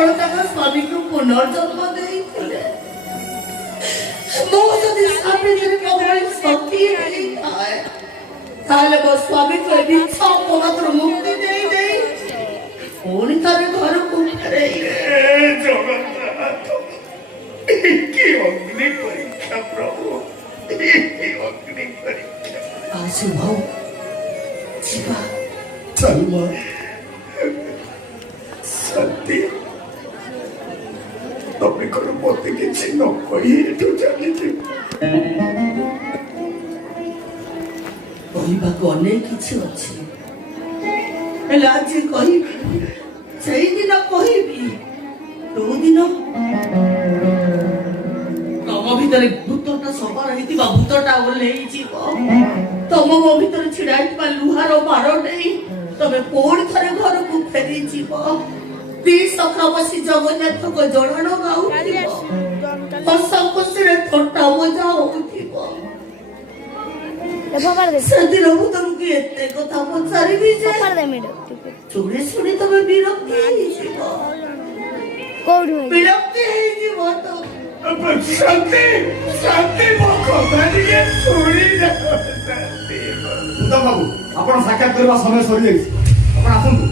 ଆପଣ ତାଙ୍କ ସ୍ୱାମୀକୁ ପୁନର୍ଜନ୍ମ ଦେଇଥିଲେ। ମୁଁ ଯଦି ସ୍ୱାମୀ ଯଦି ମୋ ଭଳି ସତୀ ହେଇଥାଏ ତାହେଲେ ମୋ ସ୍ୱାମୀକୁ ଏ ମିଛ ଅପବାଦରୁ ମୁକ୍ତି ଦେଇ ଦେଇ ପୁଣି ଥରେ ଘରକୁ ଫେରେଇବେ। ଜଗନ୍ନାଥ, କି ଅଗ୍ନି ପରୀକ୍ଷା ପ୍ରଭୁ, ଅଗ୍ନି ପରୀକ୍ଷା। ଆସୁ ଭାଉ ଯିବା। ଚାଲ ସତ୍ୟ, ତମେ କଣ ମତେ କିଛି ନ କହି ଏଠୁ ଚାଲିଯିବ? କହିବାକୁ ଅନେକ କିଛି ଅଛି, ହେଲେ ଆଜି କହିବି, ସେଇଦିନ କହିବି। ଯୋଉଦିନ ତମ ଭିତରେ ଭୂତଟା ସବାର ହେଇଥିବା ଭୂତଟା ଓହ୍ଲେଇଯିବ, ତମ ମୋ ଭିତରେ ଛିଡା ହେଇଥିବା ଲୁହାର ବାଡ଼ ନେଇ ତମେ ପୁଣି ଥରେ ଘରକୁ ଫେରିଯିବ। ଦି ସଖା ବସି ଜଗନ୍ନାଥଙ୍କ ଜଣାଣ ଗାଉଥିବ, ହସ ଖୁସିରେ ଥଟ୍ଟା ମଜା ହଉଥିବ। ସେଦିନ ମୁଁ ତମକୁ ଏତେ କଥା ପଚାରିବି ଯେ ଶୁଣି ଶୁଣି ତମେ ବିରକ୍ତି ହେଇଯିବ। ବିରକ୍ତି ହେଇଯିବ ତ। ଶାନ୍ତି ଶାନ୍ତି, ମୋ କଥା ଟିକେ ଶୁଣି ଯାଅ। ଶାନ୍ତି ବାବୁ, ଆପଣ ସାକ୍ଷାତ କରିବା ସମୟ ସରିଯାଇଛି, ଆପଣ ଆସନ୍ତୁ।